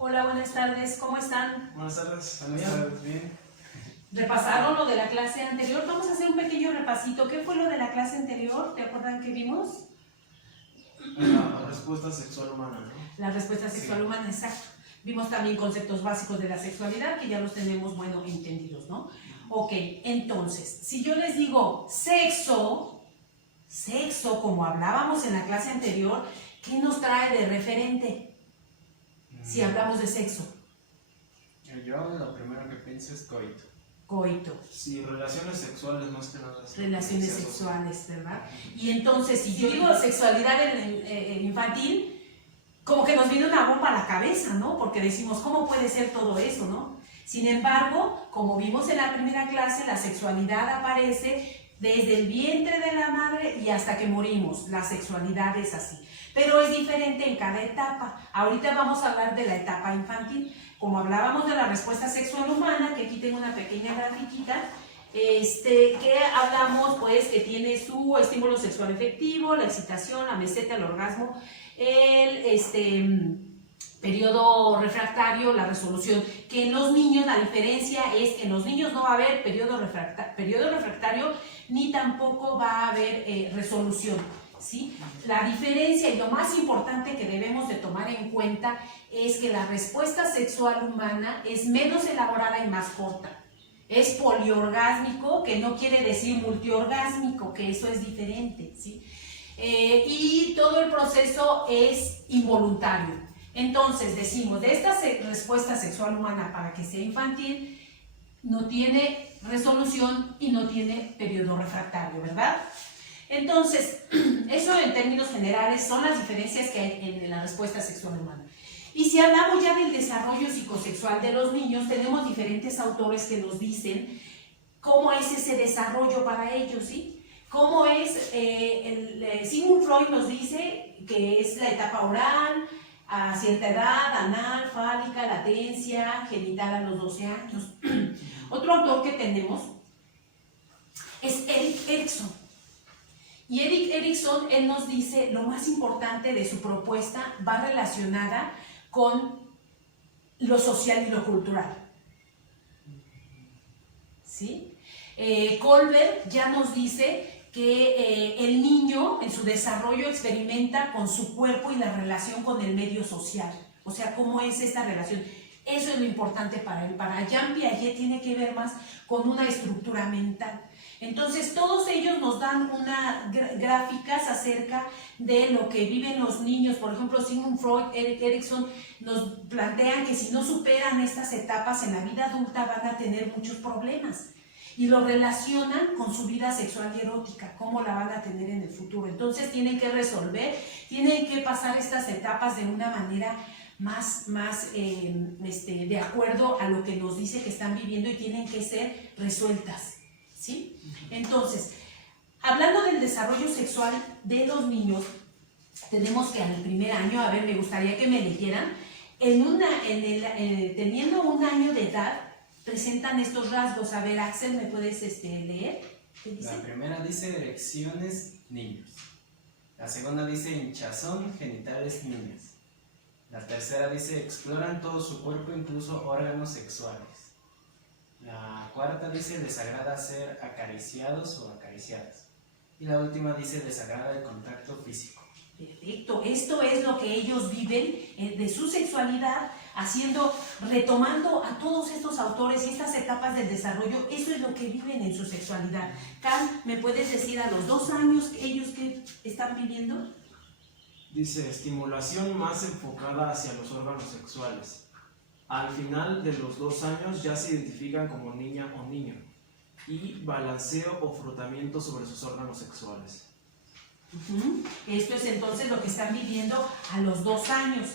Hola, buenas tardes, ¿cómo están? Buenas tardes. Buenas tardes, bien. ¿Repasaron lo de la clase anterior? Vamos a hacer un pequeño repasito. ¿Qué fue lo de la clase anterior? ¿Te acuerdan que vimos? La respuesta sexual humana, ¿no? La respuesta sexual humana, exacto. Vimos también conceptos básicos de la sexualidad que ya los tenemos, bueno, entendidos, ¿no? Ok, entonces, si yo les digo sexo, como hablábamos en la clase anterior, ¿qué nos trae de referente si hablamos de sexo? Yo lo primero que pienso es coito. Coito. Sí, relaciones sexuales más que nada. Relaciones sexuales, ¿verdad? Y entonces, si yo digo sexualidad infantil, como que nos viene una bomba a la cabeza, ¿no? Porque decimos, ¿cómo puede ser todo eso, no? Sin embargo, como vimos en la primera clase, la sexualidad aparece desde el vientre de la madre y hasta que morimos. La sexualidad es así. Pero es diferente en cada etapa. Ahorita vamos a hablar de la etapa infantil. Como hablábamos de la respuesta sexual humana, que aquí tengo una pequeña grafiquita, que hablamos pues que tiene su estímulo sexual efectivo, la excitación, la meseta, el orgasmo, el periodo refractario, la resolución, que en los niños la diferencia es que en los niños no va a haber periodo refractario ni tampoco va a haber resolución, ¿sí? La diferencia y lo más importante que debemos de tomar en cuenta es que la respuesta sexual humana es menos elaborada y más corta. Es poliorgásmico, que no quiere decir multiorgásmico, que eso es diferente, ¿sí? Y todo el proceso es involuntario. Entonces decimos, de esta respuesta sexual humana para que sea infantil, no tiene resolución y no tiene periodo refractario, ¿verdad? Entonces, eso en términos generales son las diferencias que hay en la respuesta sexual humana. Y si hablamos ya del desarrollo psicosexual de los niños, tenemos diferentes autores que nos dicen cómo es ese desarrollo para ellos, ¿sí? Cómo es, Sigmund Freud nos dice que es la etapa oral, a cierta edad, anal, fálica, latencia, genital a los 12 años. Otro autor que tenemos es Erik Erikson. Y Erik Erikson, él nos dice lo más importante de su propuesta va relacionada con lo social y lo cultural. ¿Sí? Kohlberg ya nos dice que el niño en su desarrollo experimenta con su cuerpo y la relación con el medio social. O sea, ¿cómo es esta relación? Eso es lo importante para él. Para Jean Piaget tiene que ver más con una estructura mental. Entonces, todos ellos nos dan unas gráficas acerca de lo que viven los niños. Por ejemplo, Sigmund Freud, Erik Erikson nos plantean que si no superan estas etapas en la vida adulta van a tener muchos problemas. Y lo relacionan con su vida sexual y erótica, cómo la van a tener en el futuro. Entonces, tienen que resolver, tienen que pasar estas etapas de una manera más de acuerdo a lo que nos dice que están viviendo y tienen que ser resueltas. ¿Sí? Entonces, hablando del desarrollo sexual de los niños, tenemos que en el primer año, a ver, me gustaría que me leyeran, teniendo un año de edad, presentan estos rasgos. A ver, Axel, ¿me puedes leer? ¿Qué dice? La primera dice erecciones, niños. La segunda dice hinchazón, genitales, niñas. La tercera dice exploran todo su cuerpo, incluso órganos sexuales. La cuarta dice desagrada ser acariciados o acariciadas. Y la última dice desagrada el contacto físico. Perfecto, esto es lo que ellos viven de su sexualidad, retomando a todos estos autores y estas etapas del desarrollo. Eso es lo que viven en su sexualidad. Carl, ¿me puedes decir a los 2 años ellos qué están viviendo? Dice, estimulación más enfocada hacia los órganos sexuales. Al final de los 2 años ya se identifican como niña o niño. Y balanceo o frotamiento sobre sus órganos sexuales. Esto es entonces lo que están viviendo a los 2 años.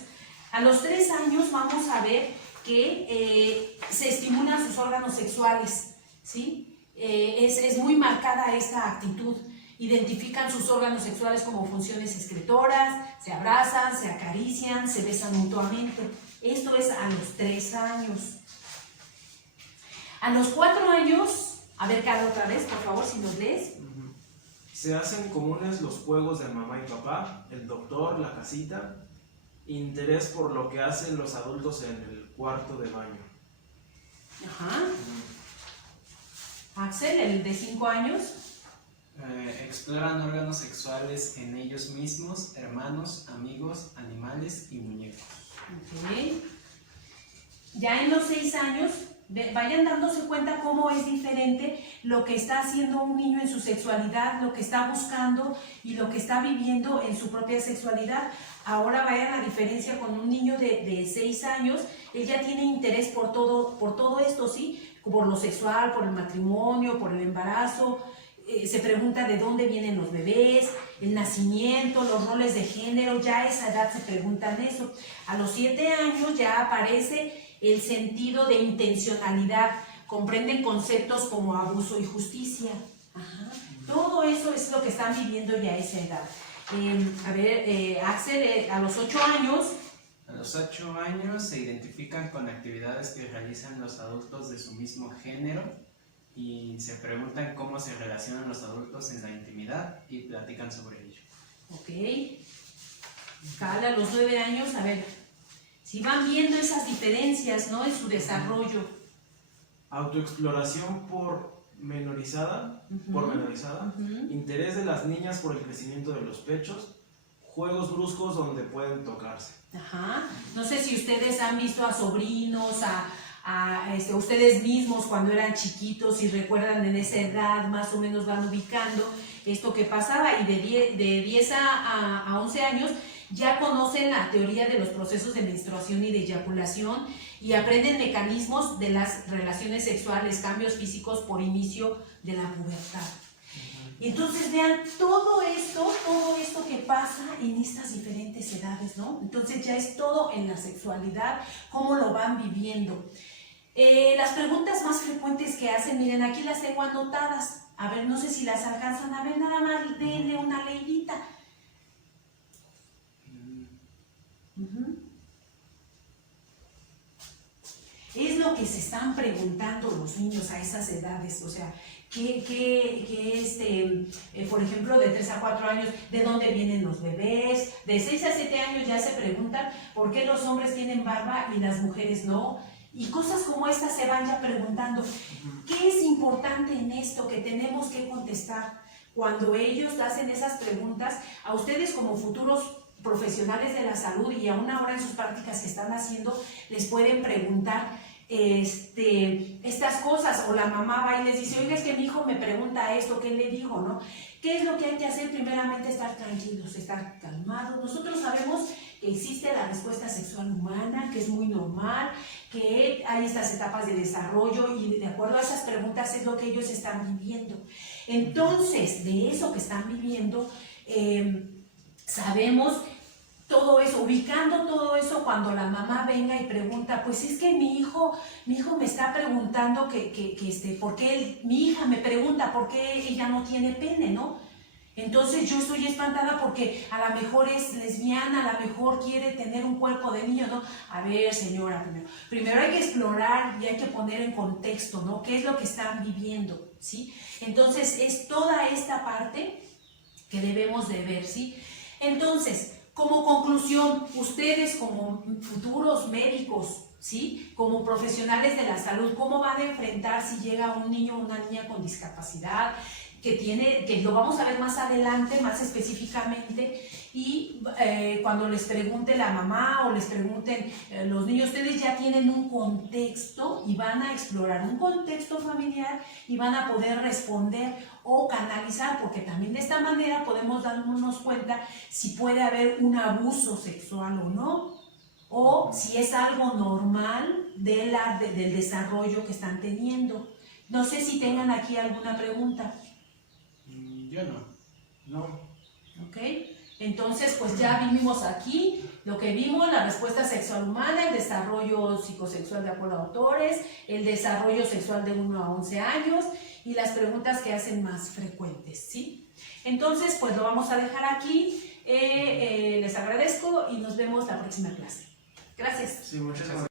A los 3 años vamos a ver que se estimulan sus órganos sexuales, ¿sí? Es muy marcada esta actitud. Identifican sus órganos sexuales como funciones excretoras, se abrazan, se acarician, se besan mutuamente. Esto es a los 3 años. A los 4 años, a ver, Carlos, otra vez, por favor, si nos lees. Se hacen comunes los juegos de mamá y papá, el doctor, la casita. interés por lo que hacen los adultos en el cuarto de baño. Ajá. Axel, el de 5 años. Exploran órganos sexuales en ellos mismos, hermanos, amigos, animales y muñecos. Ok. Ya en los 6 años, vayan dándose cuenta cómo es diferente lo que está haciendo un niño en su sexualidad, lo que está buscando y lo que está viviendo en su propia sexualidad. Ahora vayan la diferencia con un niño de 6 años, él ya tiene interés por todo esto, ¿sí? Por lo sexual, por el matrimonio, por el embarazo. Se pregunta de dónde vienen los bebés, el nacimiento, los roles de género, ya a esa edad se preguntan eso. A los 7 años ya aparece el sentido de intencionalidad, comprenden conceptos como abuso y justicia. Ajá. Todo eso es lo que están viviendo ya a esa edad. Axel, a los 8 años... A los 8 años se identifican con actividades que realizan los adultos de su mismo género y se preguntan cómo se relacionan los adultos en la intimidad y platican sobre ello. Ok. Cal, a los 9 años, si van viendo esas diferencias, ¿no? En su desarrollo. Autoexploración pormenorizada, interés de las niñas por el crecimiento de los pechos, juegos bruscos donde pueden tocarse. Ajá. No sé si ustedes han visto a sobrinos, ustedes mismos cuando eran chiquitos y recuerdan en esa edad, más o menos van ubicando esto que pasaba, y de 10 a 11 años ya conocen la teoría de los procesos de menstruación y de eyaculación y aprenden mecanismos de las relaciones sexuales, cambios físicos por inicio de la pubertad. Y entonces vean todo esto que pasa en estas diferentes edades, ¿no? Entonces ya es todo en la sexualidad, cómo lo van viviendo. Las preguntas más frecuentes que hacen, miren, aquí las tengo anotadas. A ver, no sé si las alcanzan a ver, nada más denle una leidita. Es lo que se están preguntando los niños a esas edades, o sea, por ejemplo, de 3 a 4 años, ¿de dónde vienen los bebés? De 6 a 7 años ya se preguntan por qué los hombres tienen barba y las mujeres no. Y cosas como estas se van ya preguntando. ¿Qué es importante en esto que tenemos que contestar? Cuando ellos hacen esas preguntas, a ustedes como futuros profesionales de la salud y aún ahora en sus prácticas que están haciendo, les pueden preguntar estas cosas, o la mamá va y les dice, oiga, es que mi hijo me pregunta esto, ¿qué le dijo, no? ¿Qué es lo que hay que hacer? Primeramente, estar tranquilos, estar calmados. Nosotros sabemos que existe la respuesta sexual humana, que es muy normal, que hay estas etapas de desarrollo y de acuerdo a esas preguntas es lo que ellos están viviendo. Entonces, de eso que están viviendo, sabemos todo eso, ubicando todo eso, cuando la mamá venga y pregunta, pues es que mi hijo me está preguntando ¿por qué mi hija me pregunta por qué ella no tiene pene, ¿no? Entonces yo estoy espantada porque a lo mejor es lesbiana, a lo mejor quiere tener un cuerpo de niño, ¿no? A ver, señora, primero hay que explorar y hay que poner en contexto, ¿no? ¿Qué es lo que están viviendo, sí? Entonces es toda esta parte que debemos de ver, ¿sí? Entonces, como conclusión, ustedes como futuros médicos, ¿sí? Como profesionales de la salud, ¿cómo van a enfrentar si llega un niño o una niña con discapacidad que lo vamos a ver más adelante, más específicamente, y cuando les pregunte la mamá o les pregunten los niños, ustedes ya tienen un contexto y van a explorar un contexto familiar y van a poder responder o canalizar, porque también de esta manera podemos darnos cuenta si puede haber un abuso sexual o no, o si es algo normal del desarrollo que están teniendo. No sé si tengan aquí alguna pregunta. Yo no. ¿Ok? Entonces, pues ya vimos aquí lo que vimos, la respuesta sexual humana, el desarrollo psicosexual de acuerdo a autores, el desarrollo sexual de 1 a 11 años y las preguntas que hacen más frecuentes, ¿sí? Entonces, pues lo vamos a dejar aquí. Les agradezco y nos vemos la próxima clase. Gracias. Sí, muchas gracias.